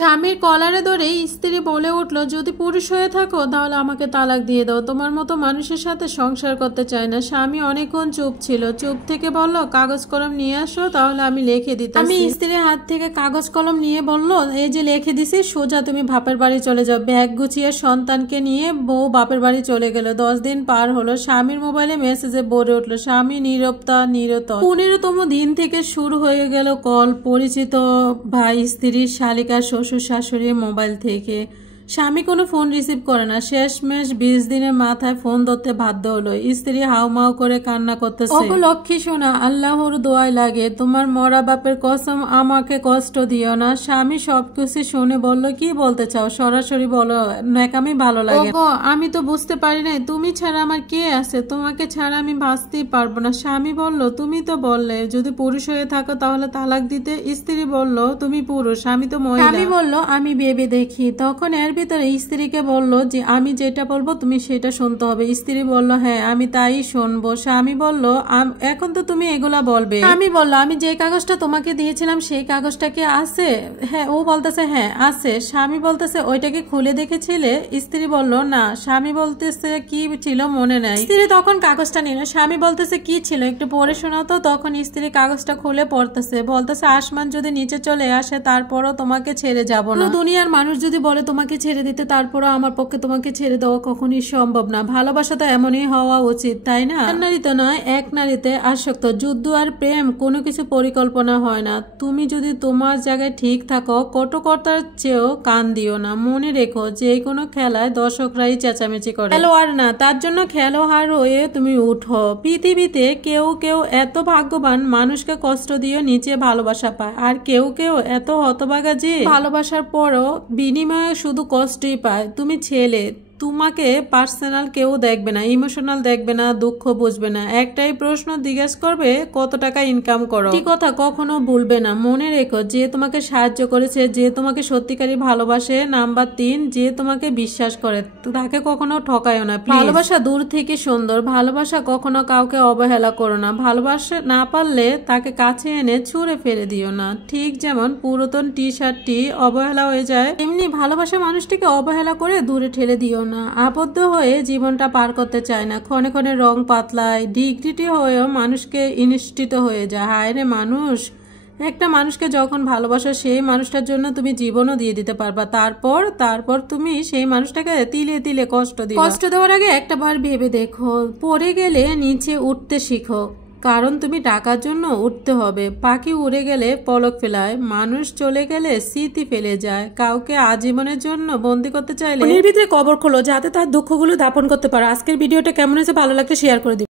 স্বামীর কলারে ধরে স্ত্রী বলে উঠল, যদি পুরুষ হয়ে থাকো তাহলে আমাকে তালাক দিয়ে দাও, তোমার মতো মানুষের সাথে সংসার করতে চাই না। স্বামী অনেকক্ষণ চুপ ছিল, চুপ থেকে বলল, কাগজ কলম নিয়ে আসো তাহলে আমি লিখে দিতে। আমি স্ত্রীর হাত থেকে কাগজ কলম নিয়ে বলল, এই যে লিখে দিছি, সোজা তুমি বাপের বাড়ি চলে যাও। ব্যাগ গুছিয়ে সন্তানকে নিয়ে বউ বাপের বাড়ি চলে গেল। 10 দিন পার হলো, স্বামীর মোবাইলে মেসেজে ভরে উঠল, স্বামী নীরবতা নিরত। 15তম দিন থেকে শুরু হয়ে গেল কল, পরিচিত ভাই, স্ত্রী, শালিকা, শ্বশুর শাশুড়ির মোবাইল থেকে। স্বামী কোনো ফোন রিসিভ করে না। শেষমেশ 20 দিনের মাথায় ফোন ধরতে বাধ্য হলো। স্ত্রী হাউমাউ করে কান্না করতেছে, ওগো লক্ষ্মী সোনা, আল্লাহর দোয়াই লাগে, তোমার মরা বাপের কসম, আমাকে কষ্ট দিও না। স্বামী সবকিছু শুনে বলল, কি বলতে চাও, সরাসরি বলো, ন্যাকামি ভালো লাগে। ওগো আমি তো বুঝতে পারি নাই, তুমি ছাড়া আমার কে আছে, তোমাকে ছাড়া আমি বাঁচতেই পারবো না। স্বামী বলল, তুমি তো বললে যদি পুরুষ হয়ে থাকো তাহলে তালাক দিতে। স্ত্রী বলল, তুমি পুরুষ, আমি তো মহিলা। স্বামী বলল, আমি ভেবে দেখি। তখন এর ভিতরে স্ত্রীকে বলল যে আমি যেটা বলবো তুমি সেটা শুনতে হবে। স্ত্রী বলল, হ্যাঁ আমি তাই শুনবো। স্বামী বলল, এখন তো তুমি এগুলা বলবে। স্বামী বলল, আমি যে কাগজটা তোমাকে দিয়েছিলাম সেই কাগজটা কি আছে? হ্যাঁ। ও বলতেছে, হ্যাঁ আছে। স্বামী বলতেছে, ওইটাকে খুলে দেখেছিলে? স্ত্রী বলল, না। স্বামী বলতেছে, কি ছিল মনে নাই। স্ত্রী তখন কাগজটা নিল। স্বামী বলতেছে, কি ছিল একটু পড়ে শোনাও তো। তখন স্ত্রী কাগজটা খুলে পড়তেছে, বলতেছে, আসমান যদি নিচে চলে আসে তারপরও তোমাকে ছেড়ে যাব না। দুনিয়ার মানুষ যদি বলে তোমাকে ছেড়ে দিতে, তারপরও আমার পক্ষে তোমাকে ছেড়ে দেওয়া কখনই সম্ভব না। ভালোবাসা তো এমনই হওয়া উচিত, তাই না? নারীতে নয়, এক নারীতে আসক্ত। যুদ্ধ আর প্রেম কোনো কিছু পরিকল্পনা হয় না। তুমি যদি তোমার জায়গায় ঠিক থাকো, কটুকর্তার চেয়েও কান দিও না। মনে রেখো, যে কোনো খেলায় দর্শকরাই চেঁচামেচি করে, খেলোয়াড় না। তার জন্য খেলোয়াড় হয়ে তুমি উঠো। পৃথিবীতে কেউ কেউ এত ভাগ্যবান মানুষকে কষ্ট দিয়ে নিচে ভালোবাসা পায়, আর কেউ কেউ এত হতভাগা যে ভালোবাসার পরও বিনিময়ে শুধু কষ্টই পায়। তুমি ছেলে, তোমাকে পার্সোনাল কেউ দেখবে না, ইমোশনাল দেখবে না, দুঃখ বুঝবে না। একটাই প্রশ্ন জিজ্ঞেস করবে, কত টাকা ইনকাম করো। ঠিক কথা কখনো ভুলবে না। মনে রেখো, যে তোমাকে সাহায্য করেছে, যে তোমাকে সত্যিকারী ভালোবাসে, নাম্বার 3, যে তোমাকে বিশ্বাস করে, তাকে কখনো ঠকায়ও না। ভালোবাসা দূর থেকে সুন্দর। ভালোবাসা কখনো কাউকে অবহেলা করো না। ভালোবাসা না পারলে তাকে কাছে এনে ছুঁড়ে ফেলে দিও না। ঠিক যেমন পুরাতন টি-শার্টটি অবহেলা হয়ে যায়, এমনি ভালোবাসা মানুষটিকে অবহেলা করে দূরে ঠেলে দিও না। আবদ্ধ হয়ে জীবনটা পার করতে চায় না। ক্ষণে ক্ষণে রং পাতলায়, ডিগ্রিটি হয়েও মানুষকে ইনষ্টিত হয়ে যায়। হায় রে মানুষ, একটা মানুষকে যখন ভালোবাসো, সেই মানুষটার জন্য তুমি জীবনও দিয়ে দিতে পারবা। তারপর তুমি সেই মানুষটাকে তিলে তিলে কষ্ট দিবে। কষ্ট দেওয়ার আগে একটা বার ভেবে দেখো। পড়ে গেলে নিচে উঠতে শিখো, কারণ তুমি টাকার জন্য উঠতে হবে। পাখি উড়ে গেলে পলক ফেলায়, মানুষ চলে গেলে স্মৃতি ফেলে যায়। কাউকে আজীবনের জন্য বন্দি করতে চাইলে মনের ভিতরে কবর খোলো, যাতে তার দুঃখগুলো দাপন করতে পারো। আজকের ভিডিওটা কেমন হয়েছে, ভালো লাগলে শেয়ার করে দিও।